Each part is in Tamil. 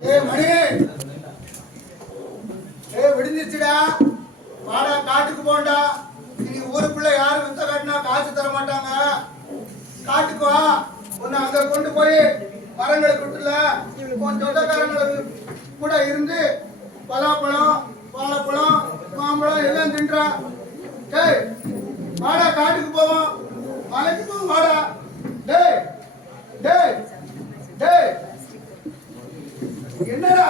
மணி விடிஞ்சிச்சுடா, வாடா காட்டுக்கு போண்டா. இனி ஊருக்குள்ள யாரும் வித்த காட்டினா காசு தர மாட்டாங்க. காட்டுக்கு வா, உன்னை அங்க கொண்டு போய் மரங்களை விட்டுல உன் சொந்தக்காரங்களுக்கு கூட இருந்து பலாப்பழம், வாழைப்பழம், மாம்பழம் எல்லாம் தின்றா. டேய் வாடா, காட்டுக்கு போவோம், மலைக்கு போவோம், வாடா. டேய் டேய் டேய் என்னடா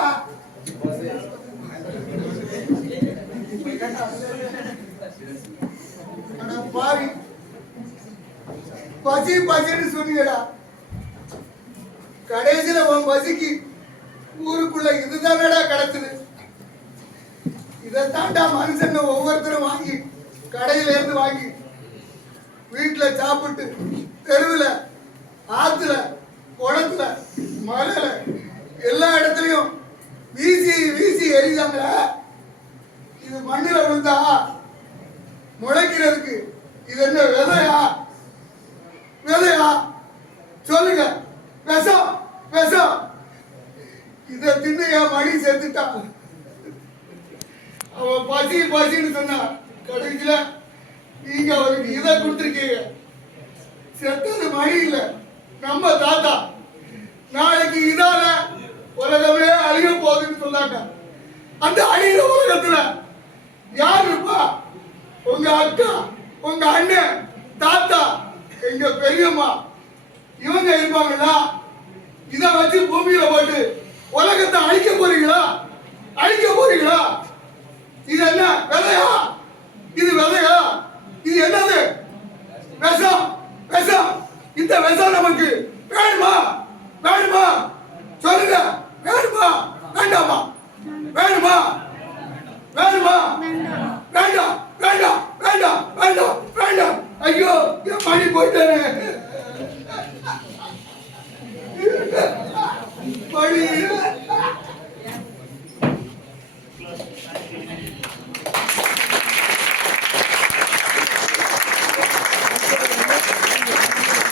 பாவி, பசி பசின்னு சொன்னீங்கடா. கடைசியில உன் பசிக்கு ஊருக்குள்ள இதுதானடா கிடைச்சது. இதை தாண்டா மனுஷன் ஒவ்வொருத்தரும் வாங்கி கடையில இருந்து வாங்கி வீட்டுல சாப்பிட்டு தெருவில், ஆத்துல, குளத்துல, மலையில எல்லா இடத்துலயும் வீசி வீசி எரிதாங்களா. இது மண்ணில விழுந்தா முளைக்கிறதுக்கு இது என்ன விதையா? விதையா சொல்லுங்க. விஷம் விஷம். இத தின்னு என் மணி செத்துட்டான். அவன் பசி பசின்னு சொன்னா கடைசியில நீங்க அவருக்கு இதை கொடுத்துருக்கீங்க. செத்தது மணி இல்ல, நம்ம தாத்தா. நாளைக்கு இதால உலகமே அழிய போகுதுன்னு சொன்னாங்க. அந்த அழிகிற உலகத்துல யார் இருப்பா? உங்க அக்கா, உங்க அண்ணன், தாத்தா, எங்க பெரியம்மா, இவங்க இருப்பாங்களா? இத வச்சு பூமியில போட்டு உலகத்தை அழிக்க போறீங்களா? அழிக்க போறீங்களா? இது என்ன விதையா? இது விதையா? இது என்னது? விஷம் விஷம். இந்த விஷம் நமக்கு வேணுமா? வேணுமா சொல்லுங்க. வேணுமா வேண்டாமா? வேணுமா வேணுமா? வேண்டாம் வேண்டாம் வேண்டாம் வேண்டாம் வேண்டாம். ஐயோ என் மணி போயிட்டானே.